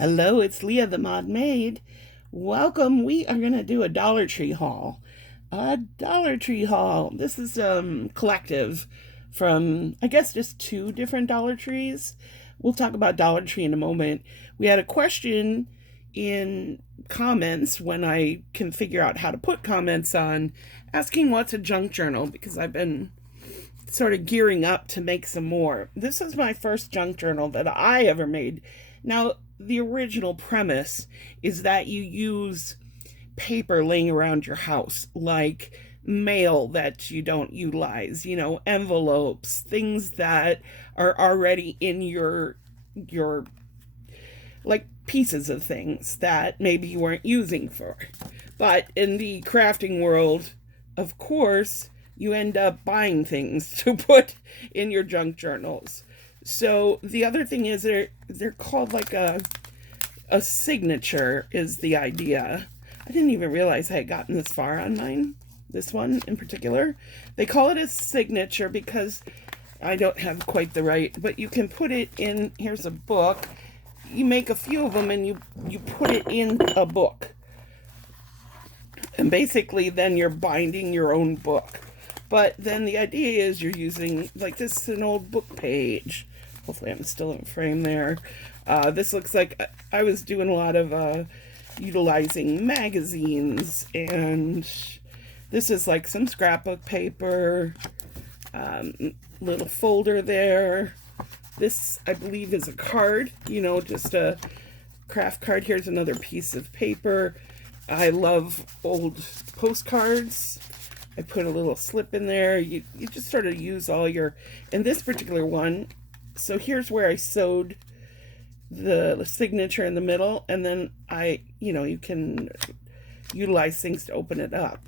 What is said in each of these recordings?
Hello, it's Leah the Mod Maid. Welcome. We are going to do a Dollar Tree haul. A Dollar Tree haul. This is collective from, I guess, just two different Dollar Trees. We'll talk about Dollar Tree in a moment. We had a question in comments when I can figure out how to put comments on, asking what's a junk journal, because I've been sort of gearing up to make some more. This is my first junk journal that I ever made. Now, the original premise is that you use paper laying around your house, like mail that you don't utilize, envelopes, things that are already in your like pieces of things that maybe you weren't using for. But in the crafting world, of course, you end up buying things to put in your junk journals. So the other thing is they're called like a signature is the idea. I didn't even realize I had gotten this far on mine. This one in particular. They call it a signature because I don't have quite the right, but you can put it in, here's a book. You make a few of them and you put it in a book. And basically then you're binding your own book. But then the idea is you're using, like this is an old book page. Hopefully I'm still in frame there. This looks like I was doing a lot of utilizing magazines, and this is like some scrapbook paper, little folder there. This, I believe, is a card, just a craft card. Here's another piece of paper. I love old postcards. I put a little slip in there. You just sort of use all your, in this particular one, so here's where I sewed the signature in the middle, and then you can utilize things to open it up.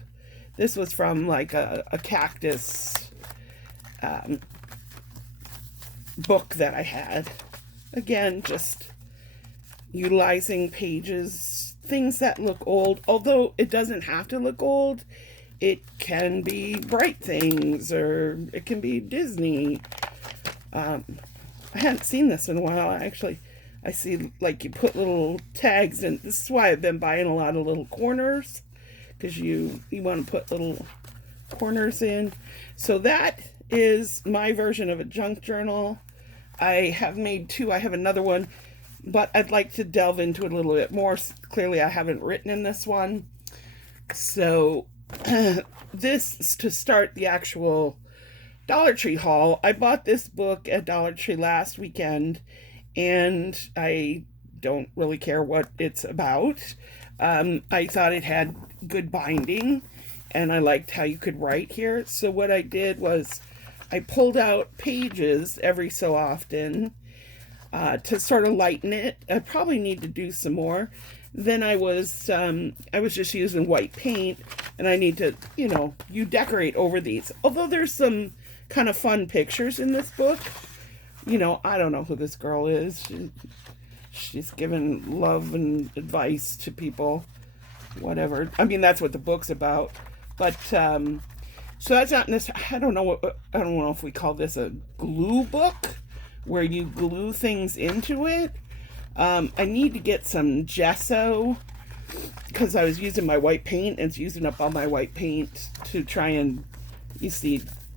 This was from like a cactus book that I had. Again, just utilizing pages, things that look old, although it doesn't have to look old. It can be bright things, or it can be Disney. I hadn't seen this in a while. I see like you put little tags in. This is why I've been buying a lot of little corners, because you want to put little corners in. So that is my version of a junk journal. I have made two. I have another one, but I'd like to delve into it a little bit more. Clearly I haven't written in this one. So this is to start the actual Dollar Tree haul. I bought this book at Dollar Tree last weekend, and I don't really care what it's about. I thought it had good binding, and I liked how you could write here. So what I did was I pulled out pages every so often to sort of lighten it. I probably need to do some more. Then I was just using white paint, and I need to, you decorate over these. Although there's some kind of fun pictures in this book. I don't know who this girl is. She's giving love and advice to people. Whatever. I mean, that's what the book's about. But so that's not necessarily. I don't know if we call this a glue book, where you glue things into it. I need to get some gesso, because I was using my white paint, and it's using up all my white paint to try and,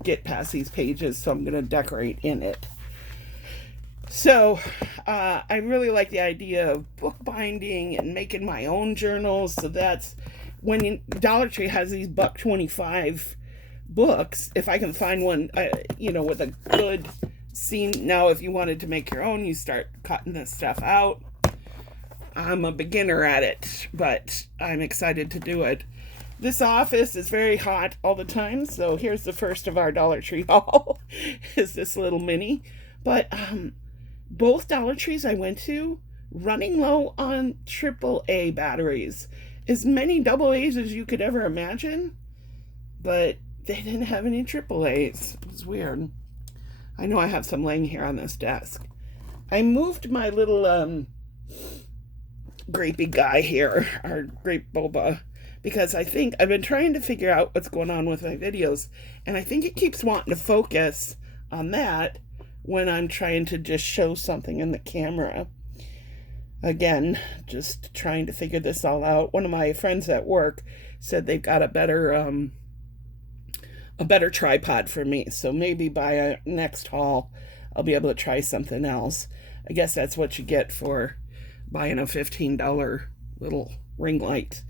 get past these pages, so I'm going to decorate in it. So I really like the idea of bookbinding and making my own journals. So that's when Dollar Tree has these $1.25 books. If I can find one, with a good scene. Now, if you wanted to make your own, you start cutting this stuff out. I'm a beginner at it, but I'm excited to do it. This office is very hot all the time, so here's the first of our Dollar Tree haul, is this little mini. But both Dollar Trees I went to, running low on AAA batteries. As many AA's as you could ever imagine, but they didn't have any AAA's. It was weird. I know I have some laying here on this desk. I moved my little grapey guy here, our grape boba, because I think I've been trying to figure out what's going on with my videos, and I think it keeps wanting to focus on that when I'm trying to just show something in the camera. Again, just trying to figure this all out. One of my friends at work said they've got a better tripod for me. So maybe by a next haul, I'll be able to try something else. I guess that's what you get for buying a $15 little ring light.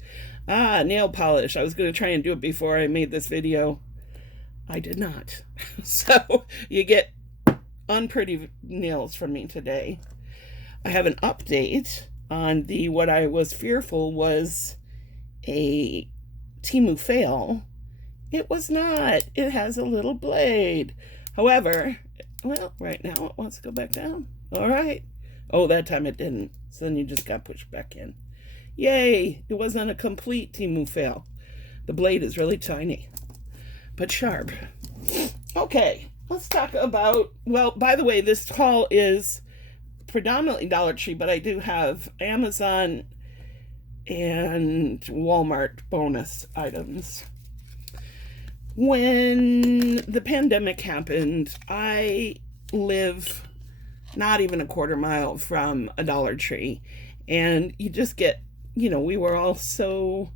Ah, nail polish. I was going to try and do it before I made this video. I did not. So you get unpretty nails from me today. I have an update on the what I was fearful was a Temu fail. It was not. It has a little blade. However, well, right now it wants to go back down. All right. Oh, that time it didn't. So then you just got pushed back in. Yay! It wasn't a complete Temu fail. The blade is really tiny, but sharp. Okay, let's talk about, well, by the way, this haul is predominantly Dollar Tree, but I do have Amazon and Walmart bonus items. When the pandemic happened, I live not even a quarter mile from a Dollar Tree, and you just get, we were all so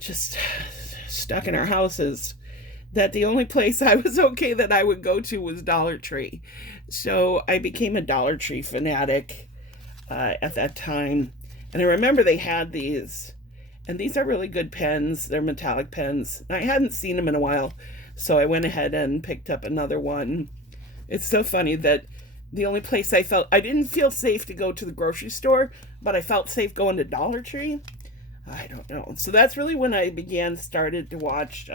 just stuck in our houses that the only place I was okay that I would go to was Dollar Tree. So I became a Dollar Tree fanatic at that time. And I remember they had these, and these are really good pens. They're metallic pens. I hadn't seen them in a while, so I went ahead and picked up another one. It's so funny that the only place I didn't feel safe to go to the grocery store, but I felt safe going to Dollar Tree. I don't know. So that's really when I started to watch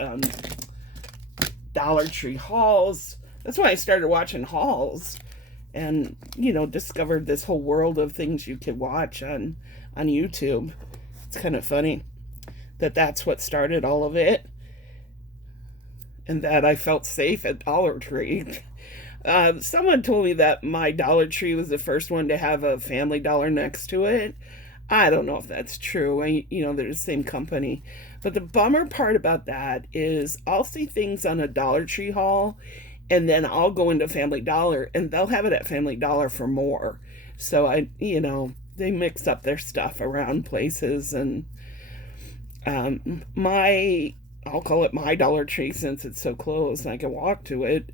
Dollar Tree hauls. That's when I started watching hauls and, discovered this whole world of things you could watch on YouTube. It's kind of funny that that's what started all of it, and that I felt safe at Dollar Tree. Someone told me that my Dollar Tree was the first one to have a Family Dollar next to it. I don't know if that's true. They're the same company. But the bummer part about that is I'll see things on a Dollar Tree haul, and then I'll go into Family Dollar, and they'll have it at Family Dollar for more. So they mix up their stuff around places, and I'll call it my Dollar Tree since it's so close and I can walk to it.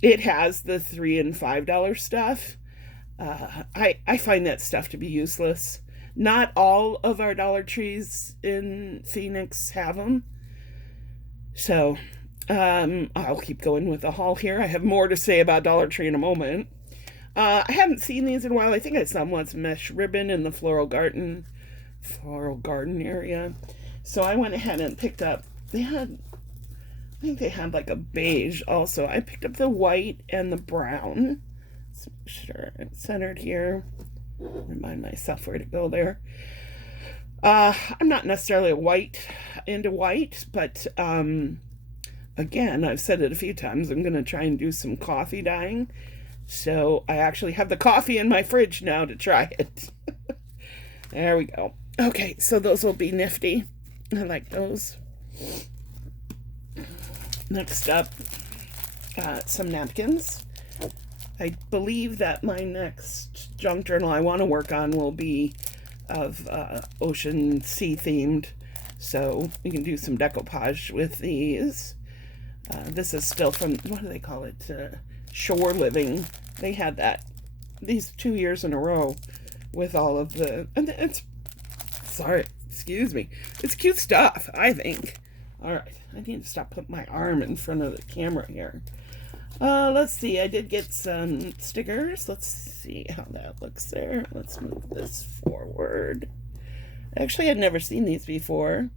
It has the $3 and $5 stuff. I find that stuff to be useless. Not all of our Dollar Trees in Phoenix have them. So I'll keep going with the haul here. I have more to say about Dollar Tree in a moment. I haven't seen these in a while. I think I saw them once, mesh ribbon in the floral garden area. So I went ahead and picked up, I think they had like a beige also. I picked up the white and the brown. Let's make sure it's centered here. Remind myself where to go there. I'm not necessarily into white, but again, I've said it a few times, I'm going to try and do some coffee dyeing. So I actually have the coffee in my fridge now to try it. There we go. Okay, so those will be nifty. I like those. Next up, some napkins. I believe that my next junk journal I want to work on will be of ocean sea themed. So we can do some decoupage with these. This is still from, what do they call it? Shore Living. They had these 2 years in a row with all of it's cute stuff, I think. All right, I need to stop putting my arm in front of the camera here. Let's see, I did get some stickers. Let's see how that looks there. Let's move this forward. Actually, I'd never seen these before,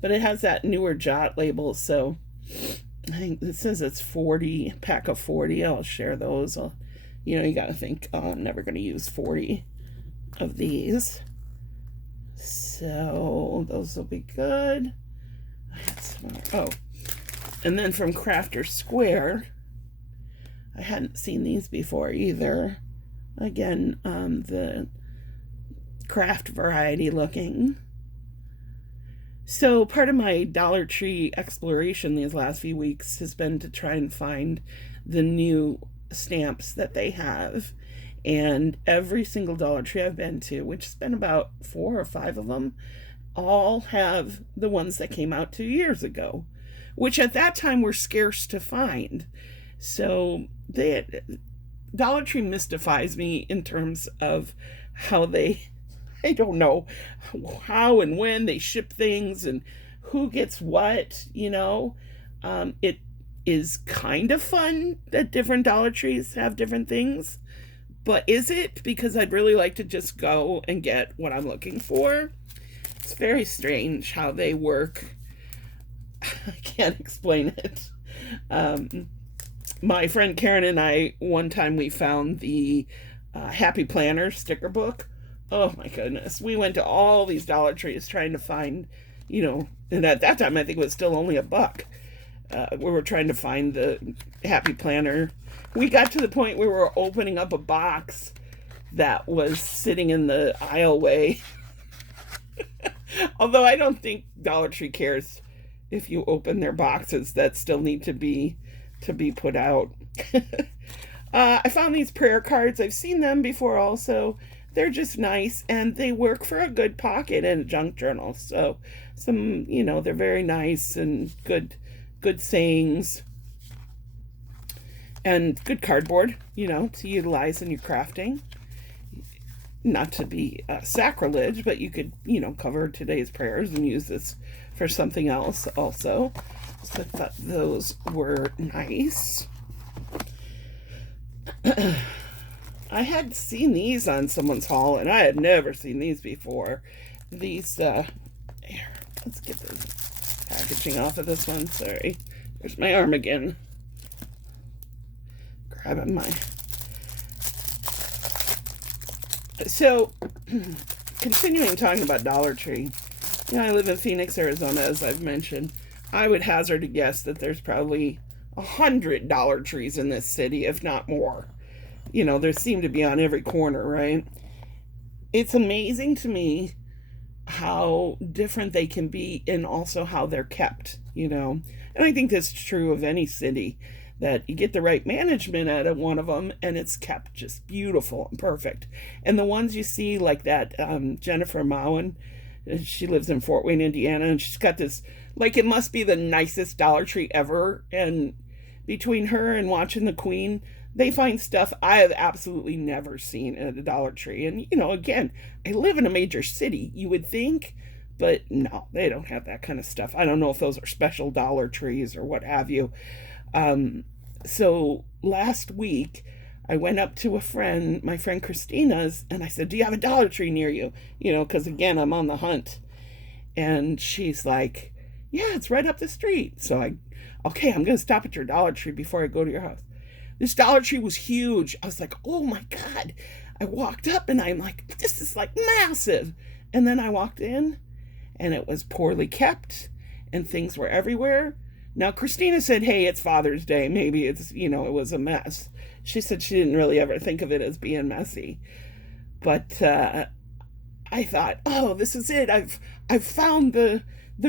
but it has that newer Jot label, so I think it says it's 40, pack of 40. I'll share those. You gotta think, I'm never gonna use 40 of these. So those will be good. And then from Crafter Square, I hadn't seen these before either. Again, the craft variety looking. So part of my Dollar Tree exploration these last few weeks has been to try and find the new stamps that they have. And every single Dollar Tree I've been to, which has been about 4 or 5 of them, all have the ones that came out 2 years ago, which at that time were scarce to find. So Dollar Tree mystifies me in terms of how they, I don't know how and when they ship things and who gets what, It is kind of fun that different Dollar Trees have different things, but is it? Because I'd really like to just go and get what I'm looking for. It's very strange how they work. I can't explain it. My friend Karen and I, one time we found the Happy Planner sticker book. Oh my goodness. We went to all these Dollar Trees trying to find, and at that time I think it was still only $1. We were trying to find the Happy Planner. We got to the point where we were opening up a box that was sitting in the aisleway. Although I don't think Dollar Tree cares if you open their boxes that still need to be put out. I found these prayer cards. I've seen them before also. They're just nice, and they work for a good pocket and a junk journal. So they're very nice and good sayings. And good cardboard, to utilize in your crafting. Not to be sacrilege, but you could, cover today's prayers and use this for something else also. So I thought those were nice. I had seen these on someone's haul, and I had never seen these before. These, here, let's get the packaging off of this one. Sorry. There's my arm again. Grabbing my... So, continuing talking about Dollar Tree. I live in Phoenix, Arizona, as I've mentioned. I would hazard a guess that there's probably 100 Dollar Trees in this city, if not more. There seem to be on every corner, right? It's amazing to me how different they can be and also how they're kept, And I think that's true of any city, that you get the right management out of one of them and it's kept just beautiful and perfect. And the ones you see like that, Jennifer Mowen, she lives in Fort Wayne, Indiana, and she's got this, like, it must be the nicest Dollar Tree ever. And between her and Watching the Queen, they find stuff I have absolutely never seen at a Dollar Tree. And, again, I live in a major city, you would think, but no, they don't have that kind of stuff. I don't know if those are special Dollar Trees or what have you. So last week, I went up to my friend Christina's, and I said, do you have a Dollar Tree near you? Because again, I'm on the hunt. And she's like, yeah, it's right up the street. So okay, I'm going to stop at your Dollar Tree before I go to your house. This Dollar Tree was huge. I was like, oh my God. I walked up and I'm like, this is like massive. And then I walked in and it was poorly kept and things were everywhere. Now, Christina said, hey, it's Father's Day. Maybe it's, it was a mess. She said she didn't really ever think of it as being messy. But I thought, oh, this is it. I've found the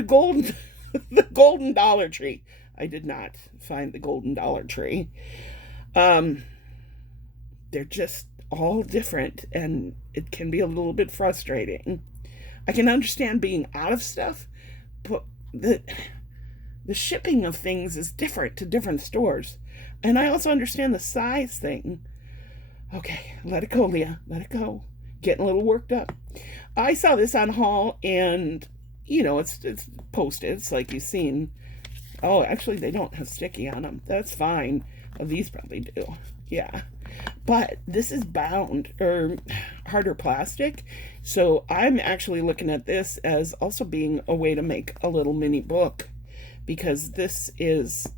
golden the golden Dollar Tree. I did not find the golden Dollar Tree. They're just all different, and it can be a little bit frustrating. I can understand being out of stuff, but the shipping of things is different to different stores. And I also understand the size thing. Okay, let it go, Leah. Let it go. Getting a little worked up. I saw this on haul, and, it's posted. It's like you've seen. Oh, actually, they don't have sticky on them. That's fine. Oh, these probably do. Yeah. But this is bound, or harder plastic. So I'm actually looking at this as also being a way to make a little mini book, because this is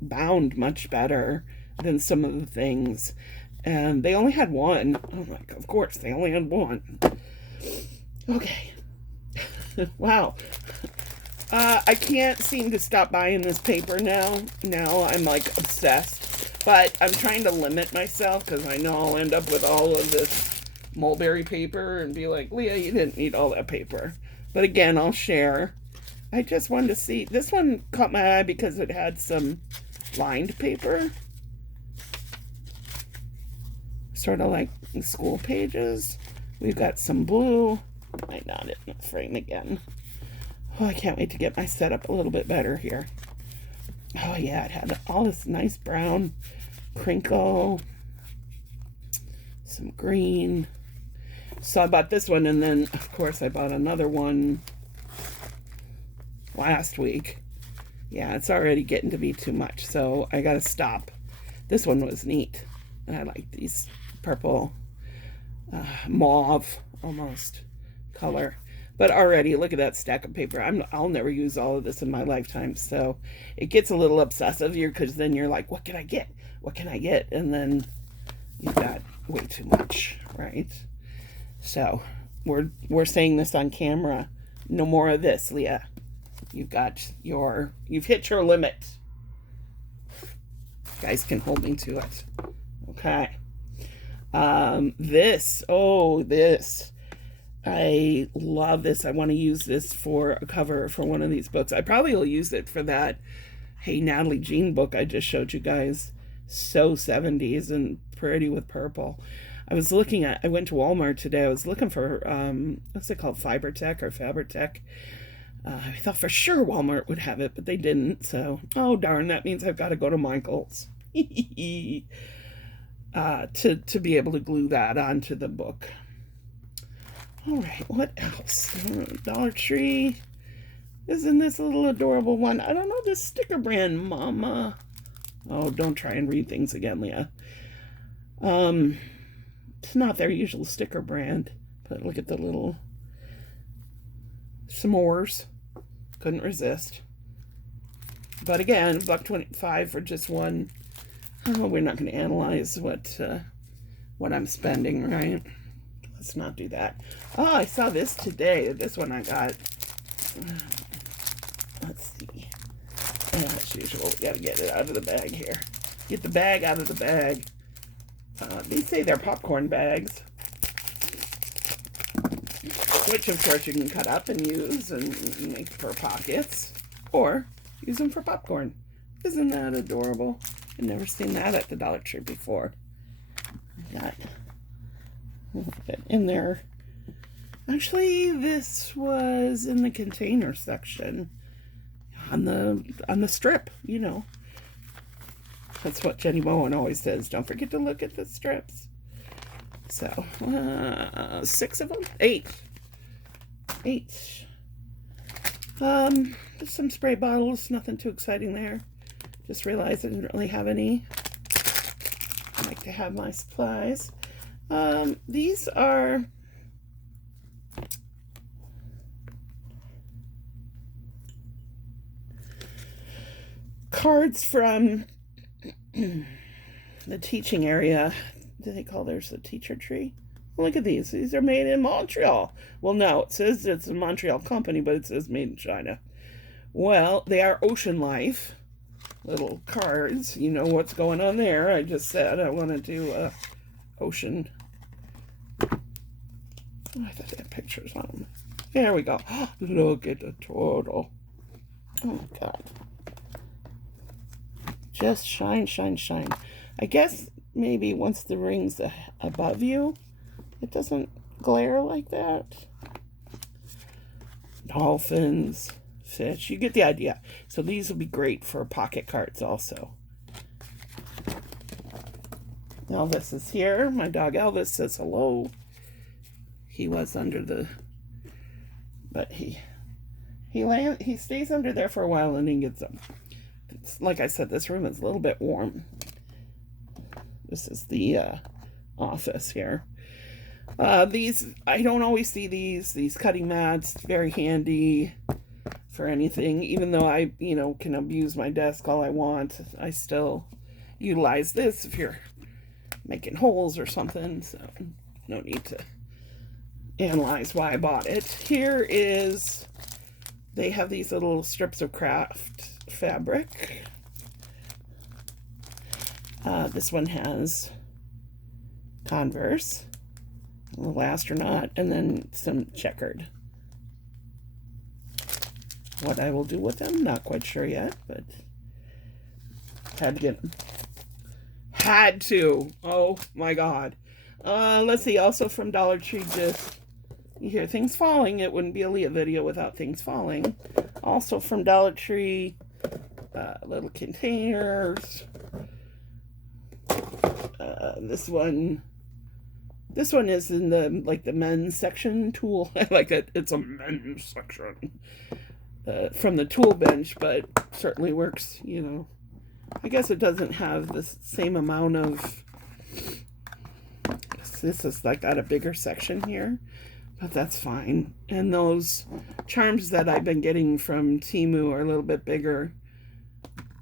bound much better than some of the things. And they only had one. Oh my God, of course, they only had one. Okay. Wow. I can't seem to stop buying this paper now. Now I'm like obsessed. But I'm trying to limit myself because I know I'll end up with all of this mulberry paper and be like, Leah, you didn't need all that paper. But again, I'll share. I just wanted to see. This one caught my eye because it had some lined paper. sort of like the school pages. We've got some blue. I got it in the frame again. Oh, I can't wait to get my setup a little bit better here. Oh yeah, it had all this nice brown crinkle, some green. So I bought this one, and then of course I bought another one last week. Yeah, it's already getting to be too much, so I gotta stop. This one was neat. I like these purple mauve almost color. But already, look at that stack of paper. I'll never use all of this in my lifetime, so it gets a little obsessive here, because then you're like, what can I get? What can I get? And then you've got way too much, right? So we're saying this on camera. No more of this, Leah. You've hit your limit. You guys can hold me to it. Okay. This. I love this. I want to use this for a cover for one of these books. I probably will use it for that Hey Natalie Jean book I just showed you guys. So 70s and pretty with purple. I went to Walmart today. I was looking for, what's it called? Fibertech or Fabertech. I thought for sure Walmart would have it, but they didn't. So, oh darn, that means I've got to go to Michael's to be able to glue that onto the book. All right, what else? Dollar Tree. Isn't this a little adorable one? I don't know this sticker brand, Mama. Oh, don't try and read things again, Leah. It's not their usual sticker brand, but look at the little s'mores. Couldn't resist. But again, $1.25 for just one. Oh, we're not going to analyze what I'm spending, right? Let's not do that. Oh, I saw this today. This one I got. Let's see. As usual, we got to get it out of the bag here. Get the bag out of the bag. They say they're popcorn bags, which of course you can cut up and use and make for pockets, or use them for popcorn. Isn't that adorable? I've never seen that at the Dollar Tree before. I got it in there. Actually, this was in the container section on the strip, you know. That's what Jenny Bowen always says. Don't forget to look at the strips. So, 6 of them? 8. 8. Just some spray bottles. Nothing too exciting there. Just realized I didn't really have any. I like to have my supplies. These are cards from the teaching area. Do they call theirs the teacher tree? Look at these. These are made in Montreal. Well, no, it says it's a Montreal company, but it says made in China. Well, they are Ocean Life. Little cards. You know what's going on there. I just said I want to do ocean. Oh, I thought they had pictures on them. There we go. Look at the turtle. Oh, my God. Just shine, shine, shine. I guess maybe once the ring's above you, it doesn't glare like that. Dolphins, fish. You get the idea. So these will be great for pocket cards also. Elvis is here. My dog Elvis says hello. He was under the... But he stays under there for a while and he gets them. Like I said, this room is a little bit warm. This is the office here. These, I don't always see these cutting mats. Very handy for anything. Even though I, can abuse my desk all I want, I still utilize this if you're making holes or something. So no need to analyze why I bought it. Here is, they have these little strips of craft fabric. This one has Converse, a little astronaut, and then some checkered. What I will do with them, not quite sure yet, but had to get them. Had to. Oh my God. Let's see, also from Dollar Tree, just, you hear things falling. It wouldn't be a Leah video without things falling. Also from Dollar Tree, little containers. This one is in the, like, the men's section tool. I like that it's a men's section. From the tool bench, but certainly works, you know. I guess it doesn't have the same amount of, this is like got a bigger section here, but that's fine. And those charms that I've been getting from Temu are a little bit bigger.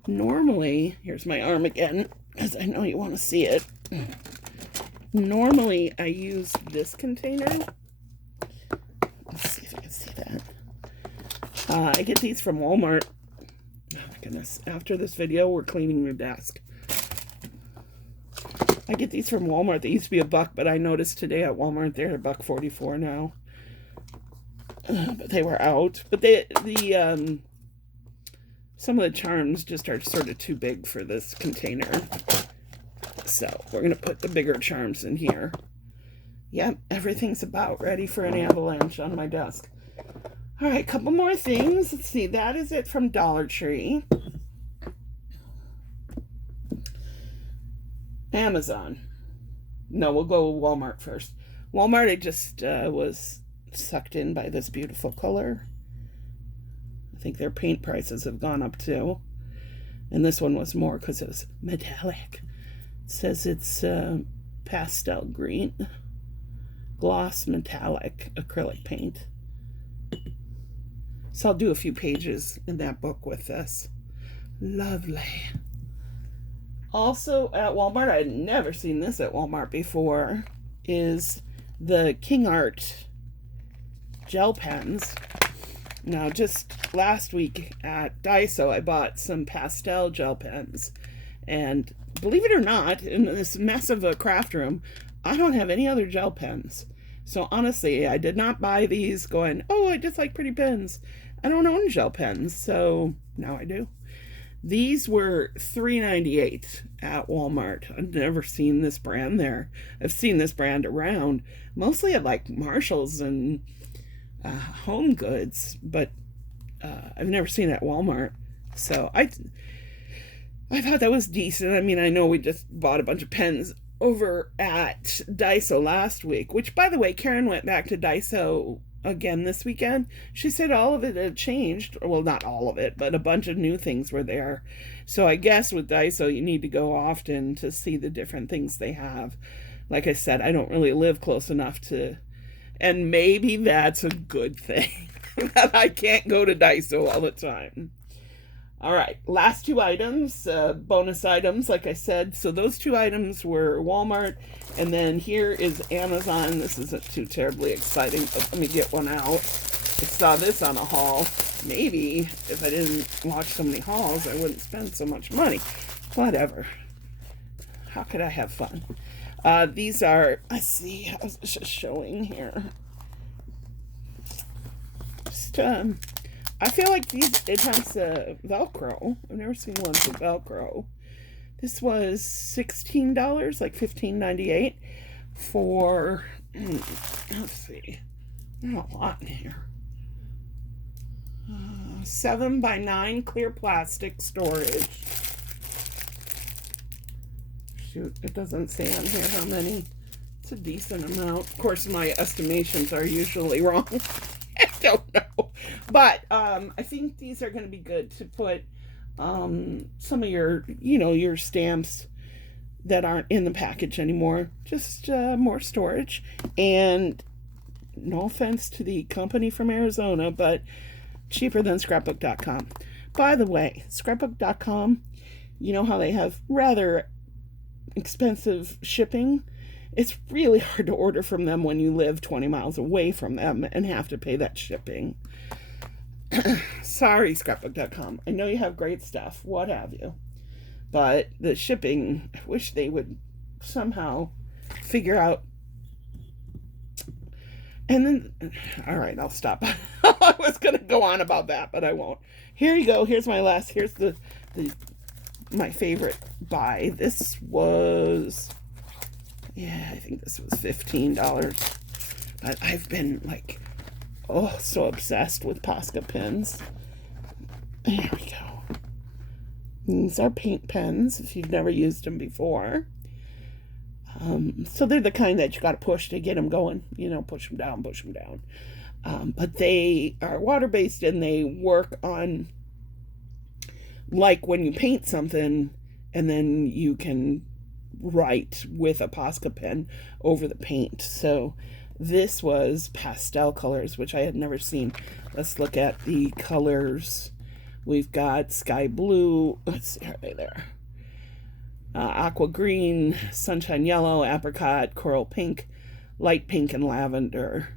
Normally, here's my arm again, because I know you want to see it. Normally, I use this container. Let's see if I can see that. I get these from Walmart. Oh my goodness. After this video, we're cleaning the desk. I get these from Walmart. They used to be $1, but I noticed today at Walmart they're $1.44 now. But they were out. But some of the charms just are sort of too big for this container. So we're going to put the bigger charms in here. Yep, everything's about ready for an avalanche on my desk. All right, couple more things. Let's see. That is it from Dollar Tree. Amazon. No, we'll go Walmart first. Walmart, I just was sucked in by this beautiful color. I think their paint prices have gone up too. And this one was more because it was metallic. It says it's pastel green. Gloss metallic acrylic paint. So I'll do a few pages in that book with this. Lovely. Also at Walmart, I had never seen this at Walmart before, is the King Art gel pens. Now, just last week at Daiso, I bought some pastel gel pens. And believe it or not, in this mess of a craft room, I don't have any other gel pens. So honestly, I did not buy these going, oh, I just like pretty pens. I don't own gel pens, so now I do. These were $3.98 at Walmart. I've never seen this brand there. I've seen this brand around, mostly at like Marshall's and Home Goods, but I've never seen it at Walmart. So I thought that was decent. I mean, I know we just bought a bunch of pens over at Daiso last week, which, by the way, Karen went back to Daiso again this weekend. She said all of it had changed. Well, not all of it, but a bunch of new things were there. So I guess with Daiso, you need to go often to see the different things they have. Like I said, I don't really live close enough to, and maybe that's a good thing that I can't go to Daiso all the time. All right, last two items, bonus items, like I said. So those two items were Walmart, and then here is Amazon. This isn't too terribly exciting, but let me get one out. I saw this on a haul. Maybe if I didn't watch so many hauls, I wouldn't spend so much money. Whatever. How could I have fun? These are, let's see, I was just showing here. Just, I feel like it has Velcro. I've never seen one with Velcro. This was $16, like $15.98 for, let's see, not a lot in here. 7x9 clear plastic storage. Shoot, it doesn't say on here how many. It's a decent amount. Of course, my estimations are usually wrong. I don't know. But I think these are going to be good to put some of your, your stamps that aren't in the package anymore. Just more storage. And no offense to the company from Arizona, but cheaper than scrapbook.com. By the way, scrapbook.com, you know how they have rather expensive shipping? It's really hard to order from them when you live 20 miles away from them and have to pay that shipping. Sorry, scrapbook.com. I know you have great stuff, what have you. But the shipping, I wish they would somehow figure out. And then, all right, I'll stop. I was going to go on about that, but I won't. Here you go. Here's my last. Here's my favorite buy. This was Yeah, I think this was $15. But I've been like, oh, so obsessed with Posca pens. There we go. These are paint pens if you've never used them before. So they're the kind that you got to push to get them going. You know, push them down, push them down. But they are water-based and they work on, like when you paint something and then you can write with a Posca pen over the paint. So this was pastel colors, which I had never seen. Let's look at the colors. We've got sky blue. Let's see, are they there? Aqua green, sunshine yellow, apricot, coral pink, light pink, and lavender.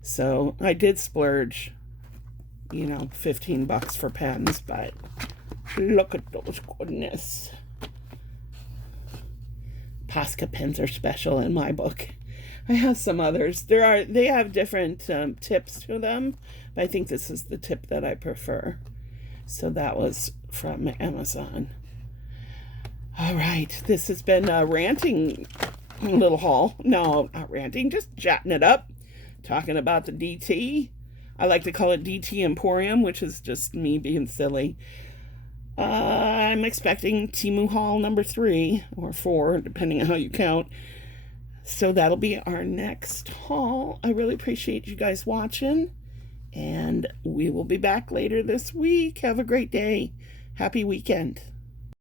So I did splurge, you know, $15 for pens, but look at those goodness. Posca pens are special in my book. I have some others. They have different tips to them, but I think this is the tip that I prefer. So that was from Amazon. All right, this has been a ranting little haul. No, not ranting, just chatting it up, talking about the DT. I like to call it DT Emporium, which is just me being silly. I'm expecting Temu haul number 3 or 4, depending on how you count. So that'll be our next haul. I really appreciate you guys watching, and we will be back later this week. Have a great day. Happy weekend.